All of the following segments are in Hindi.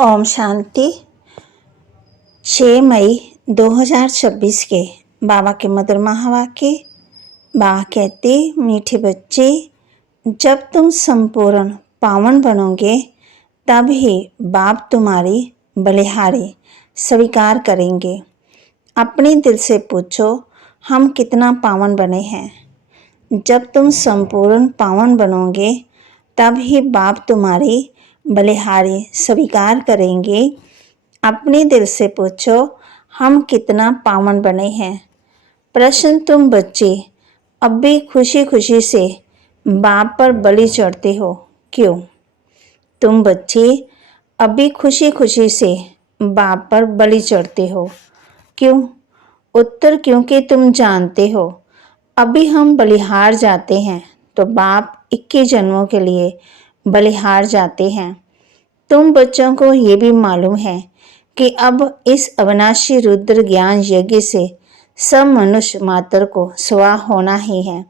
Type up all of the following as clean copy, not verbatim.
ओम शांति। 6 मई 2026 के बाबा के मधुर महावाक्य। बाबा कहते, मीठे बच्चे, जब तुम संपूर्ण पावन बनोगे तब ही बाप तुम्हारी बलिहारी स्वीकार करेंगे। अपने दिल से पूछो, हम कितना पावन बने हैं। जब तुम संपूर्ण पावन बनोगे तब ही बाप तुम्हारी बलिहारी स्वीकार करेंगे। अपने दिल से पूछो, हम कितना पावन बने हैं। प्रश्न, तुम बच्चे अब भी खुशी खुशी से बाप पर बलि चढ़ते हो, क्यों? तुम बच्चे अब भी खुशी खुशी से बाप पर बलि चढ़ते हो, क्यों? उत्तर, क्योंकि तुम जानते हो अभी हम बलिहार जाते हैं तो बाप 21 जन्मों के लिए बलिहार जाते हैं। तुम बच्चों को ये भी मालूम है कि अब इस अविनाशी रुद्र ज्ञान यज्ञ से सब मनुष्य मात्र को स्वाहा होना ही है।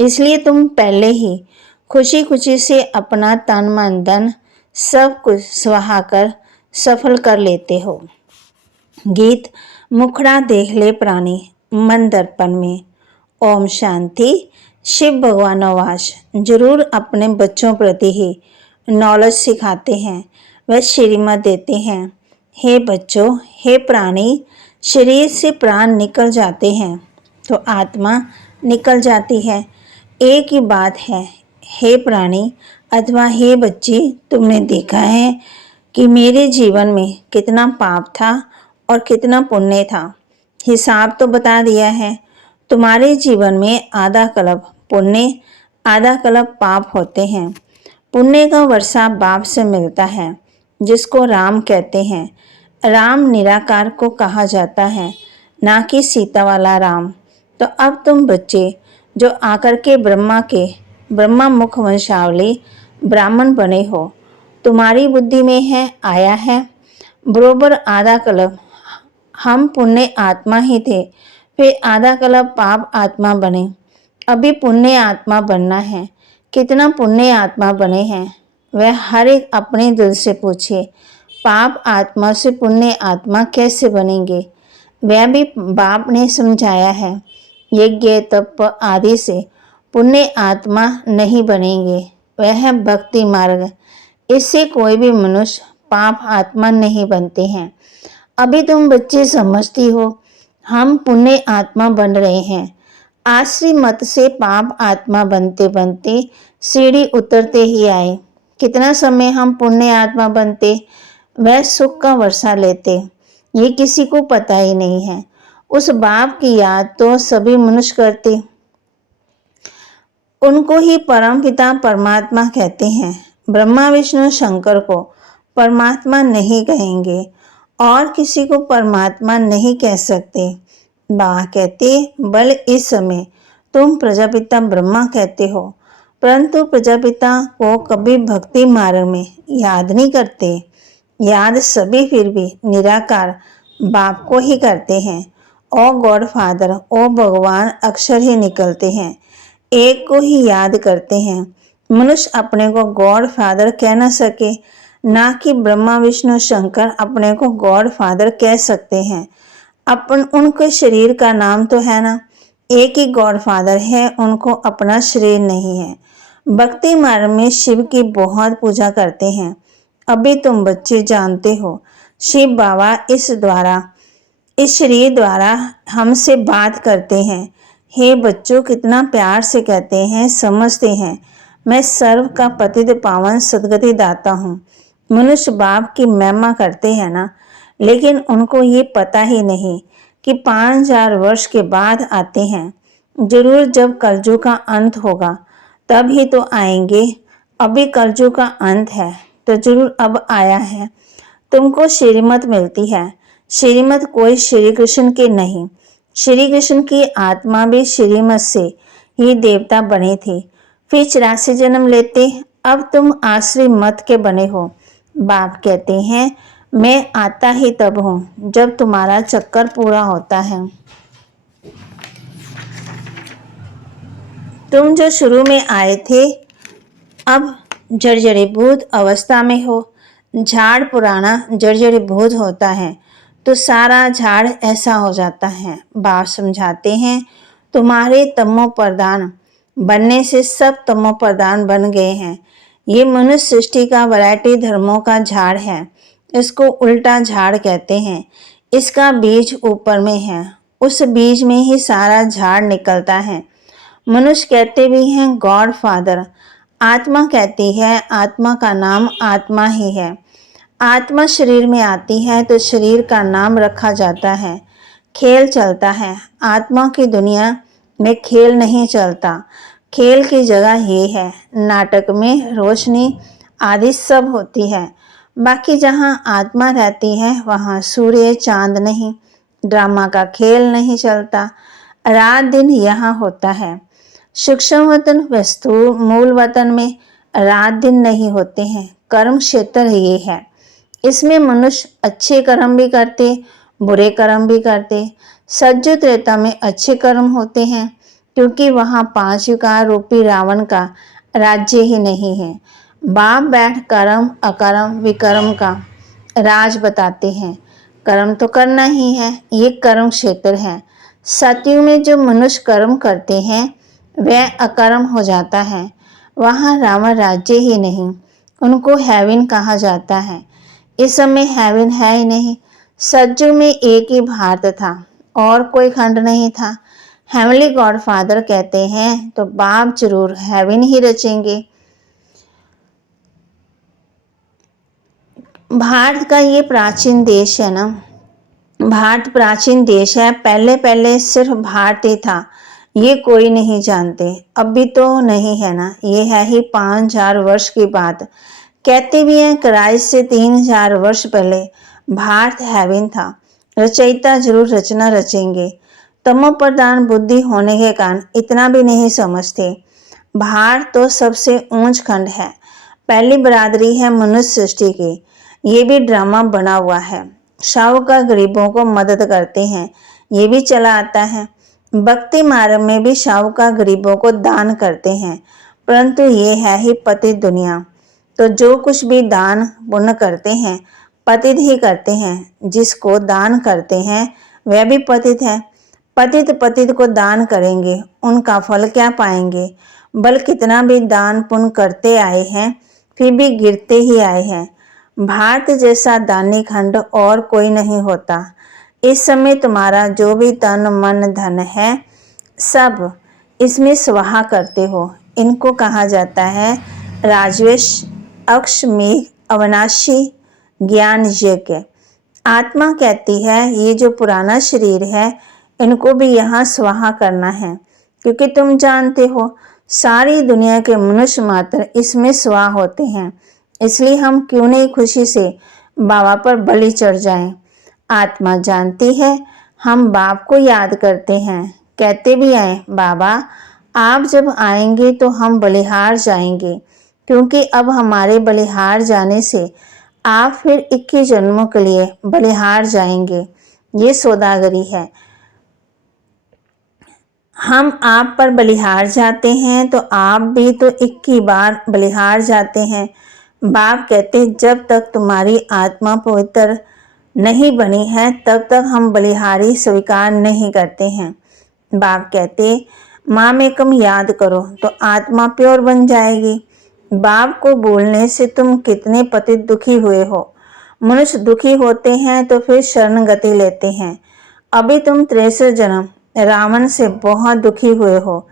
इसलिए तुम पहले ही खुशी खुशी से अपना तन मन धन सब कुछ स्वाहा कर सफल कर लेते हो। गीत मुखड़ा देख ले प्राणी मन दर्पण में। ओम शांति। शिव भगवान आवाज जरूर अपने बच्चों प्रति ही नॉलेज सिखाते हैं, वह श्रीमत देते हैं। हे बच्चों, हे प्राणी, शरीर से प्राण निकल जाते हैं तो आत्मा निकल जाती है, एक ही बात है। हे प्राणी अथवा हे बच्ची, तुमने देखा है कि मेरे जीवन में कितना पाप था और कितना पुण्य था। हिसाब तो बता दिया है। तुम्हारे जीवन में आधा कल्प पुण्य आधा कल्प पाप होते हैं। पुण्य का वर्षा बाप से मिलता है, जिसको राम कहते हैं। राम निराकार को कहा जाता है, ना कि सीता वाला राम। तो अब तुम बच्चे जो आकर के ब्रह्मा मुख वंशावली ब्राह्मण बने हो, तुम्हारी बुद्धि में है आया है बरोबर आधा कल्प हम पुण्य आत्मा ही थे, फिर आधा कल्प पाप आत्मा बने। अभी पुण्य आत्मा बनना है। कितना पुण्य आत्मा बने हैं वह हर एक अपने दिल से पूछे। पाप आत्मा से पुण्य आत्मा कैसे बनेंगे, वह भी बाप ने समझाया है। यज्ञ तप आदि से पुण्य आत्मा नहीं बनेंगे, वह है भक्ति मार्ग। इससे कोई भी मनुष्य पाप आत्मा नहीं बनते हैं। अभी तुम बच्चे समझती हो हम पुण्य आत्मा बन रहे हैं। आश्री मत से पाप आत्मा बनते बनते सीढ़ी उतरते ही आए। कितना समय हम पुण्य आत्मा बनते, वह सुख का वर्षा लेते, ये किसी को पता ही नहीं है। उस बाप की याद तो सभी मनुष्य करते, उनको ही परम पिता परमात्मा कहते हैं। ब्रह्मा विष्णु शंकर को परमात्मा नहीं कहेंगे और किसी को परमात्मा नहीं कह सकते। बाबा कहते, बल इस समय तुम प्रजापिता ब्रह्मा कहते हो, परंतु प्रजापिता को कभी भक्ति मार्ग में याद नहीं करते। याद सभी फिर भी निराकार बाप को ही करते हैं। ओ गॉड फादर, ओ भगवान अक्षर ही निकलते हैं, एक को ही याद करते हैं। मनुष्य अपने को गॉड फादर कह न सके, ना कि ब्रह्मा विष्णु शंकर अपने को गॉड फादर कह सकते हैं। अपन उनके शरीर का नाम तो है ना, एक ही गॉड फादर है, उनको अपना शरीर नहीं है। भक्ति मार्ग में शिव की बहुत पूजा करते हैं। अभी तुम बच्चे जानते हो शिव बाबा इस शरीर द्वारा हमसे बात करते हैं। हे बच्चों, कितना प्यार से कहते हैं, समझते हैं मैं सर्व का पतित पावन सदगति दाता हूँ। मनुष्य बाप की महिमा करते हैं ना, लेकिन उनको ये पता ही नहीं कि 5000 वर्ष के बाद आते हैं। जरूर जब कलयुग का अंत होगा तब ही तो आएंगे। अभी कलयुग का अंत है तो जरूर अब आया है। तुमको श्रीमत मिलती है। श्रीमत कोई श्री कृष्ण की नहीं, श्री कृष्ण की आत्मा भी श्रीमत से ही देवता बने थे, फिर 84 जन्म लेते। अब तुम आश्री मत के बने हो। बाप कहते हैं, मैं आता ही तब हूँ जब तुम्हारा चक्कर पूरा होता है। तुम जो शुरू में आए थे अब जर्जरीभूत अवस्था में हो। झाड़ पुराना जर्जरीभूत होता है तो सारा झाड़ ऐसा हो जाता है। बाप समझाते हैं, तुम्हारे तमो प्रधान बनने से सब तमो प्रधान बन गए हैं। ये मनुष्य सृष्टि का वैरायटी धर्मों का झाड़ है। इसको उल्टा झाड़ कहते हैं। इसका बीज ऊपर में है, उस बीज में ही सारा झाड़ निकलता है। मनुष्य कहते भी हैं गॉड फादर, आत्मा कहती है आत्मा का नाम आत्मा ही है। आत्मा शरीर में आती है तो शरीर का नाम रखा जाता है। खेल चलता है, आत्मा की दुनिया में खेल नहीं चलता। खेल की जगह ये है, नाटक में रोशनी आदि सब होती है। बाकी जहाँ आत्मा रहती है वहाँ सूर्य चांद नहीं, ड्रामा का खेल नहीं चलता। रात दिन यहाँ होता है। सूक्ष्म वतन वस्तु मूल वतन में रात दिन नहीं होते हैं। कर्म क्षेत्र ये है। इसमें मनुष्य अच्छे कर्म भी करते, बुरे कर्म भी करते। सज्जो त्रेता में अच्छे कर्म होते हैं क्योंकि वहाँ 5 विकार रूपी रावण का राज्य ही नहीं है। बाप बैठ कर्म अकर्म विकर्म का राज बताते हैं। कर्म तो करना ही है, ये कर्म क्षेत्र है। सतयुग में जो मनुष्य कर्म करते हैं वह अकर्म हो जाता है। वहाँ रावण राज्य ही नहीं, उनको हेवन कहा जाता है। इस समय हेवन है ही नहीं। सज्जु में एक ही भारत था और कोई खंड नहीं था। हेवनली गॉड फादर कहते हैं तो बाप जरूर हेवन ही रचेंगे। भारत का ये प्राचीन देश है ना, भारत प्राचीन देश है। पहले पहले सिर्फ भारत ही था, ये कोई नहीं जानते। अब भी तो नहीं है ना, ये है ही 5000 वर्ष की बात। कहते भी हैं क्राइस्ट से 3000 वर्ष पहले भारत हेवन था। रचयिता जरूर रचना रचेंगे। तमो प्रधान बुद्धि होने के कारण इतना भी नहीं समझते। भारत तो सबसे ऊंच खंड है। पहली बरादरी है मनुष्य सृष्टि की। ये भी ड्रामा बना हुआ है। शाहूकार गरीबों को मदद करते हैं, ये भी चला आता है। भक्ति मार्ग में भी शाहूकार गरीबों को दान करते हैं, परंतु ये है ही पतित दुनिया। तो जो कुछ भी दान पुण्य करते हैं पतित ही करते हैं। जिसको दान करते हैं वह भी पतित है। पतित पतित को दान करेंगे, उनका फल क्या पाएंगे। बल कितना भी दान पुण्य करते आए हैं फिर भी गिरते ही आए हैं। भारत जैसा दानी खंड और कोई नहीं होता। इस समय तुम्हारा जो भी तन मन धन है सब इसमें स्वाहा करते हो। इनको कहा जाता है राजवेश, अक्षमेघ, अविनाशी ज्ञान यज्ञ। आत्मा कहती है ये जो पुराना शरीर है इनको भी यहाँ स्वाहा करना है, क्योंकि तुम जानते हो सारी दुनिया के मनुष्य मात्र इसमें स्वाहा होते हैं। इसलिए हम क्यों नहीं खुशी से बाबा पर बलि चढ़ जाएं। आत्मा जानती है हम बाप को याद करते हैं, कहते भी आए बाबा आप जब आएंगे तो हम बलिहार जाएंगे, क्योंकि अब हमारे बलिहार जाने से आप फिर 21 जन्मों के लिए बलिहार जाएंगे। ये सौदागरी है। हम आप पर बलिहार जाते हैं तो आप भी तो 21 बार बलिहार जाते हैं। बाप कहते जब तक तुम्हारी आत्मा पवित्र नहीं बनी है तब तक हम बलिहारी स्वीकार नहीं करते हैं। बाप कहते माँ में कम याद करो तो आत्मा प्योर बन जाएगी। बाप को बोलने से तुम कितने पतित दुखी हुए हो। मनुष्य दुखी होते हैं तो फिर शरण गति लेते हैं। अभी तुम 63 जन्म रावण से बहुत दुखी हुए हो।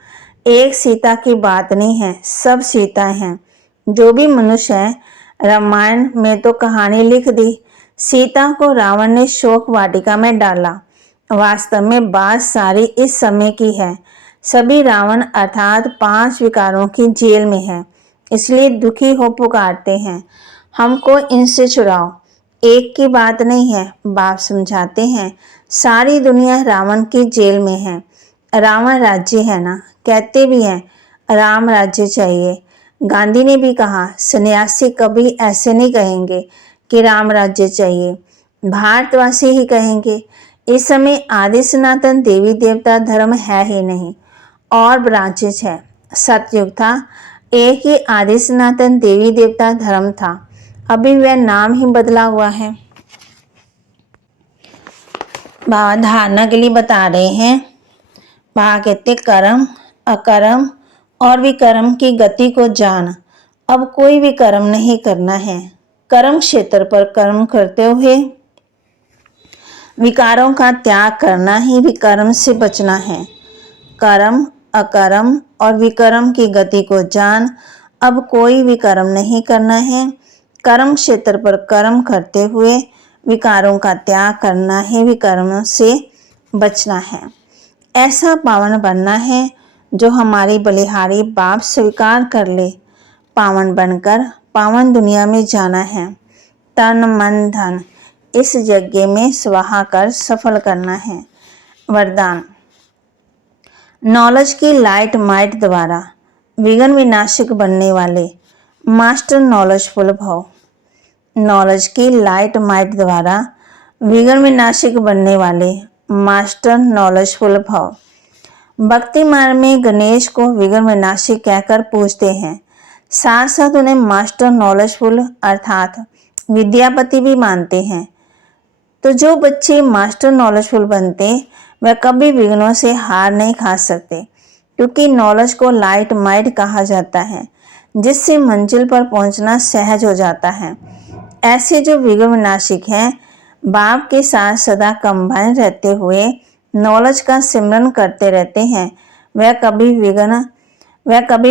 एक सीता की बात नहीं है, सब सीता हैं। जो भी मनुष्य है, रामायण में तो कहानी लिख दी। सीता को रावण ने शोक वाटिका में डाला। वास्तव में बात सारी इस समय की है। सभी रावण अर्थात 5 विकारों की जेल में है, इसलिए दुखी हो पुकारते हैं हमको इनसे छुड़ाओ। एक की बात नहीं है। बाप समझाते हैं सारी दुनिया रावण की जेल में है। रावण राज्य है ना, कहते भी हैं राम राज्य चाहिए। गांधी ने भी कहा सन्यासी कभी ऐसे नहीं कहेंगे कि राम राज्य चाहिए, भारतवासी ही कहेंगे। इस समय आदि सनातन देवी देवता धर्म है ही नहीं और ब्रांचेज है। सतयुग था, एक ही आदि सनातन देवी देवता धर्म था। अभी वह नाम ही बदला हुआ है। बाबा धारणा के लिए बता रहे हैं। बाबा कहते कर्म, अकर्म और विकर्म की गति को जान, अब कोई भी कर्म नहीं करना है। कर्म क्षेत्र पर कर्म करते हुए विकारों का त्याग करना ही विकर्म से बचना है। कर्म, अकर्म और विकर्म की गति को जान, अब कोई विकर्म नहीं करना है। कर्म क्षेत्र पर कर्म करते हुए विकारों का त्याग करना ही विकर्म से बचना है। ऐसा पावन बनना है जो हमारी बलिहारी बाप स्वीकार कर ले। पावन बनकर पावन दुनिया में जाना है। तन मन धन इस यज्ञ में स्वाहा कर सफल करना है। वरदान, नॉलेज की लाइट माइट द्वारा विघ्न विनाशक बनने वाले मास्टर नॉलेजफुल भव। नॉलेज की लाइट माइट द्वारा विघ्न विनाशक बनने वाले मास्टर नॉलेजफुल भव। भक्ति मार्ग में गणेश को विघ्न विनाशी कहकर पूजते हैं, साथ साथ उन्हें मास्टर नॉलेजफुल अर्थात विद्यापति भी मानते हैं। तो जो बच्चे मास्टर नॉलेजफुल बनते वह कभी विघ्नों से हार नहीं खा सकते, क्योंकि नॉलेज को लाइट माइट कहा जाता है, जिससे मंजिल पर पहुंचना सहज हो जाता है। ऐसे जो विघ्न विनाशिक हैं, बाप के साथ सदा कंबाइन रहते हुए नॉलेज का सिमरन करते रहते हैं, वह कभी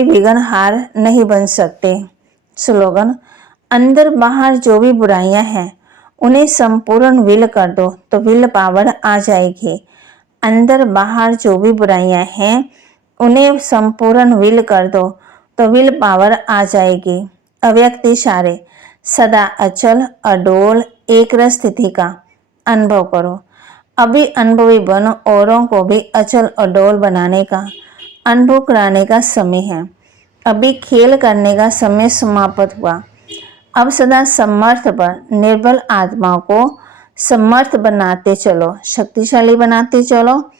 विघ्न हार नहीं बन सकते। स्लोगन, अंदर बाहर जो भी बुराइयां हैं उन्हें संपूर्ण विल कर दो तो विल पावर आ जाएगी। अंदर बाहर जो भी बुराइयां हैं उन्हें संपूर्ण विल कर दो तो विल पावर आ जाएगी। अव्यक्त इशारे, सदा अचल अडोल एक रस स्थिति का अनुभव करो। अभी अनुभवी बनो, औरों को भी अचल अडोल बनाने का अनुभव कराने का समय है। अभी खेल करने का समय समाप्त हुआ। अब सदा समर्थ पर निर्बल आत्माओं को समर्थ बनाते चलो, शक्तिशाली बनाते चलो।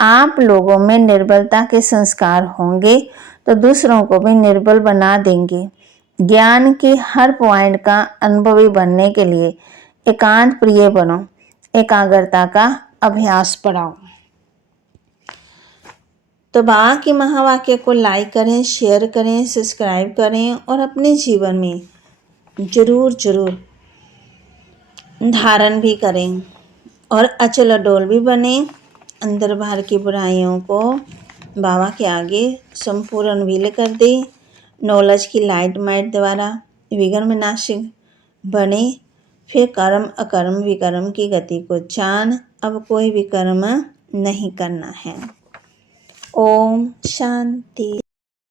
आप लोगों में निर्बलता के संस्कार होंगे तो दूसरों को भी निर्बल बना देंगे। ज्ञान के हर पॉइंट का अनुभवी बनने के लिए एकांत प्रिय बनो, एकाग्रता का अभ्यास बढ़ाओ। तो बाबा के महावाक्य को लाइक करें, शेयर करें, सब्सक्राइब करें और अपने जीवन में जरूर धारण भी करें और अचल अडोल भी बने। अंदर बाहर की बुराइयों को बाबा के आगे संपूर्ण विलीन कर दे। नॉलेज की लाइट माइट द्वारा विघ्न विनाशक बने। फिर कर्म अकर्म विकर्म की गति को जान, अब कोई भी कर्म नहीं करना है। ओम शांति।